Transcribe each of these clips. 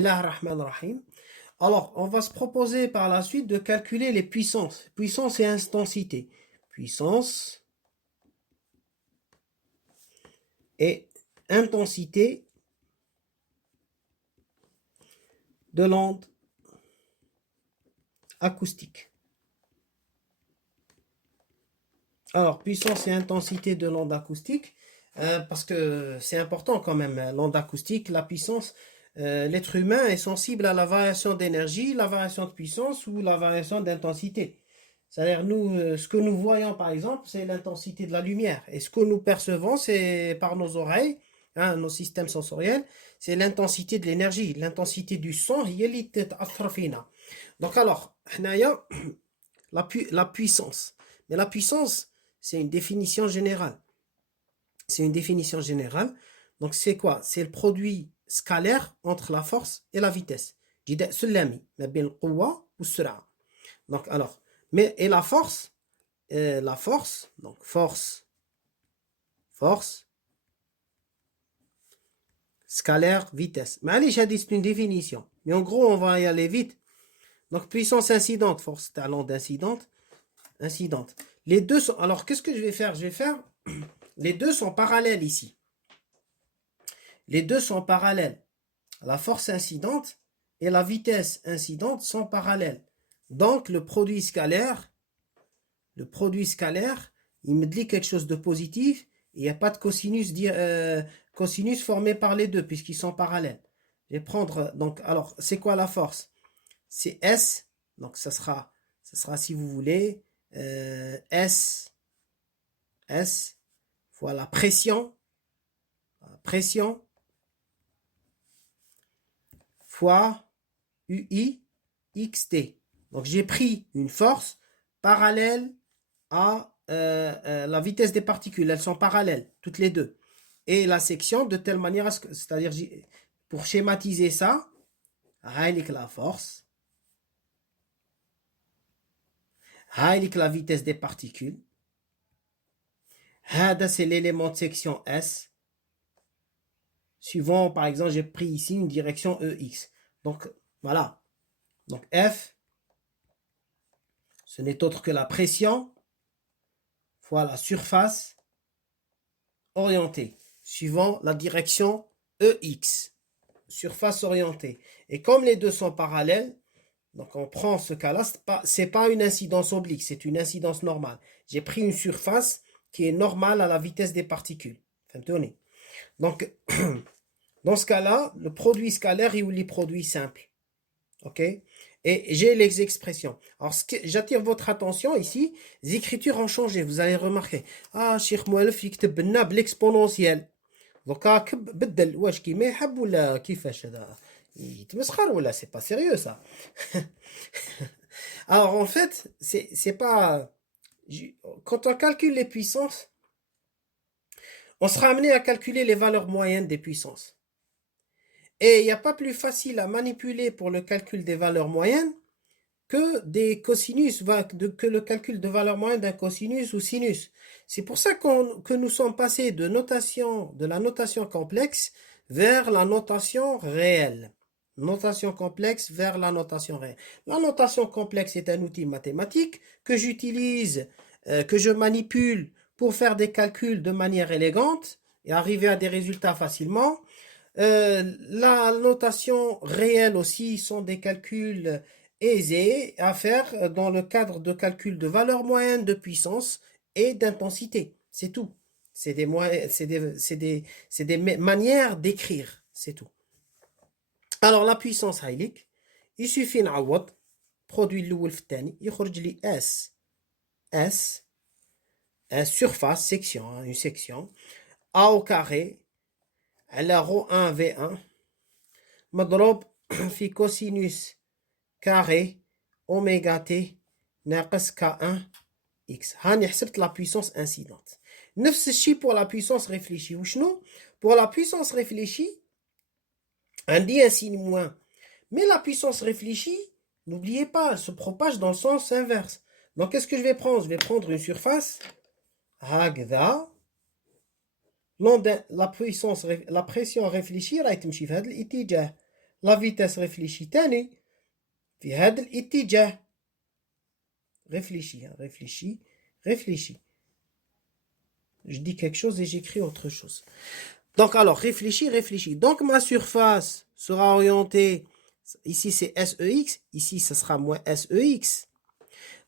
Bismillahirrahmanirrahim. Alors, on va se proposer par la suite de calculer les puissances. Puissance et intensité. Puissance et intensité de l'onde acoustique. Alors, puissance et intensité de l'onde acoustique, parce que c'est important quand même, l'onde acoustique, la puissance. L'être humain est sensible à la variation d'énergie, la variation de puissance ou la variation d'intensité. C'est-à-dire, nous, ce que nous voyons, par exemple, c'est l'intensité de la lumière. Et ce que nous percevons, c'est par nos oreilles, hein, nos systèmes sensoriels, c'est l'intensité de l'énergie, l'intensité du son. Donc alors, la puissance. Mais la puissance, c'est une définition générale. C'est une définition générale. Donc c'est quoi? C'est le produit scalaire entre la force et la vitesse. Donc alors, mais et la force, donc force, scalaire, vitesse. Mais j'ai dit c'est une définition. Mais en gros, on va y aller vite. Donc puissance incidente, force talent d'incidente, incidente. Les deux sont. Alors qu'est-ce que je vais faire? Je vais faire. Les deux sont parallèles ici. Les deux sont parallèles. La force incidente et la vitesse incidente sont parallèles. Donc le produit scalaire, il me dit quelque chose de positif. Il n'y a pas de cosinus formé par les deux puisqu'ils sont parallèles. Je vais prendre, donc, alors, c'est quoi la force? C'est S, donc ça sera si vous voulez, S, voilà, pression, fois UI, XT. Donc j'ai pris une force parallèle à la vitesse des particules. Elles sont parallèles, toutes les deux. Et la section de telle manière à ce que, c'est-à-dire pour schématiser ça, la force, la vitesse des particules. C'est l'élément de section S. Suivant, par exemple, j'ai pris ici une direction EX. Donc, voilà. Donc, F, ce n'est autre que la pression fois la surface orientée, suivant la direction EX, surface orientée. Et comme les deux sont parallèles, donc on prend ce cas-là, c'est pas une incidence oblique, c'est une incidence normale. J'ai pris une surface qui est normale à la vitesse des particules. Donc, dans ce cas-là, le produit scalaire est les produits simples. OK? Et j'ai les expressions. Alors, j'attire votre attention ici. Les écritures ont changé. Vous allez remarquer. Ah, Cheikh Moualef يكتب لنا بالاكسبونونسيال. دوكا بدل واش كيما يحب ولا كيفاش هذا يتمسخر ولا c'est pas sérieux ça. Alors en fait, c'est pas quand on calcule les puissances, on sera amené à calculer les valeurs moyennes des puissances. Et il n'y a pas plus facile à manipuler pour le calcul des valeurs moyennes que des cosinus, que le calcul de valeur moyenne d'un cosinus ou sinus. C'est pour ça que nous sommes passés de la notation complexe vers la notation réelle. Notation complexe vers la notation réelle. La notation complexe est un outil mathématique que j'utilise, que je manipule pour faire des calculs de manière élégante et arriver à des résultats facilement. La notation réelle aussi sont des calculs aisés à faire dans le cadre de calcul de valeur moyenne de puissance et d'intensité. C'est tout. C'est des manières d'écrire. C'est tout. Alors la puissance هايليك il suffit نعوض produit الأول في الثاني يخرج لي S surface section une section A au carré على ρ 1 V1 مضروب في كوسينوس كاري اوميغا تي ناقص K1 X. هاني حسبت la puissance incidente. نفس الشيء pour la puissance réfléchie. وشنو؟ Pour la puissance réfléchie, عندي un signe moins. Mais la puissance réfléchie, n'oubliez pas, elle se propage dans le sens inverse. Donc qu'est-ce que je vais prendre? Je vais prendre une surface هكذا. La pression réfléchie راهي تمشي في هذا الاتجاه. la vitesse réfléchie تاني في هذا الاتجاه. Réfléchis, hein, réfléchis, réfléchis. Je dis quelque chose et j'écris autre chose. Donc, alors, réfléchis, réfléchis. Donc, ma surface sera orientée. Ici, c'est SEX. Ici, ce sera moins SEX.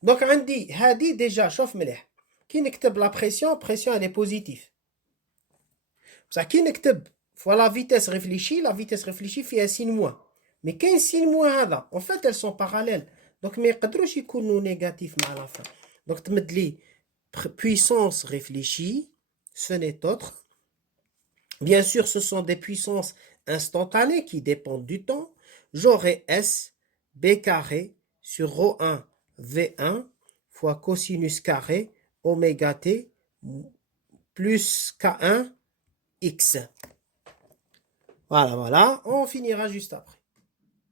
Donc, on dit, هذه déjà, شوف مليح. كي نكتب la pression, pression, elle est positive. بصح كي نكتب la vitesse réfléchie فيها signe moins. Mais كاين signe moins هذا. En fait, elles sont parallèles. Donc, ما يقدروش يكونوا négatifs مع la fin. Donc, تمد لي puissance réfléchie, ce n'est autre. Bien sûr, ce sont des puissances instantanées qui dépendent du temps. J'aurai S, B carré sur ρ1, V1 fois cosinus carré oméga T plus K1 X. Voilà, voilà. On finira juste après.